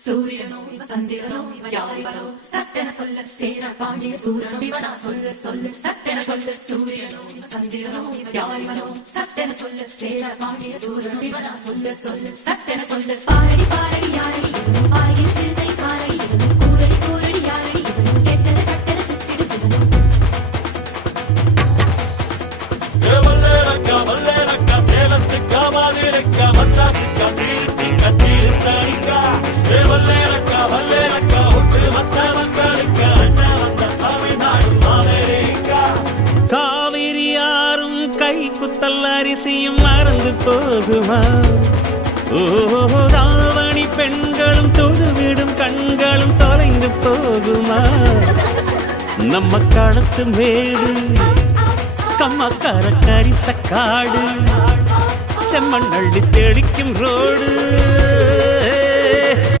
சூரியனோ இவ சந்திரனோ இவ யாரிவனோ சட்டென சொல்ல சேர பாண்டிய சூரனோ இவனா சொல்ல சொல்ல சட்டென சொல்ல சூரியனோ இவ சந்திரனோ இவ யாரிவனோ சட்டென சொல்ல சேர பாண்டிய சூரனோ இவனா சொல்ல சொல்ல சட்டென சொல்ல பாரடி பாரடி யாரடி இவனோ பாயில் சிறுதை காரடி இவனோ கூரடி கூரடி யாரடி இவனோ கெட்டத கட்டென சுத்திடும் சிவனோ வல்லேரக்கா சேலத்துக்கா மாதிரக்கா மத்தாசுக்கா தீர்த்திக்கா தீர்த்தாடிக்கா வல்லேரக்கா ஒட்டு மத்த மக்களுக்கா அண்ணா வந்த தமிழ்நாடு மாவேரிக்கா காவிரி யாரும் கை குத்தல் அரிசியும் மறந்து போகுமா ஓ ராவணி பெண்களும் தொழுவிடும் கண்களும் தொலைந்து போகுமா நம்ம களத்து மேடு கம்மக்கார கரிசக்காடு செம்மண் அள்ளி தெளிக்கும் ரோடு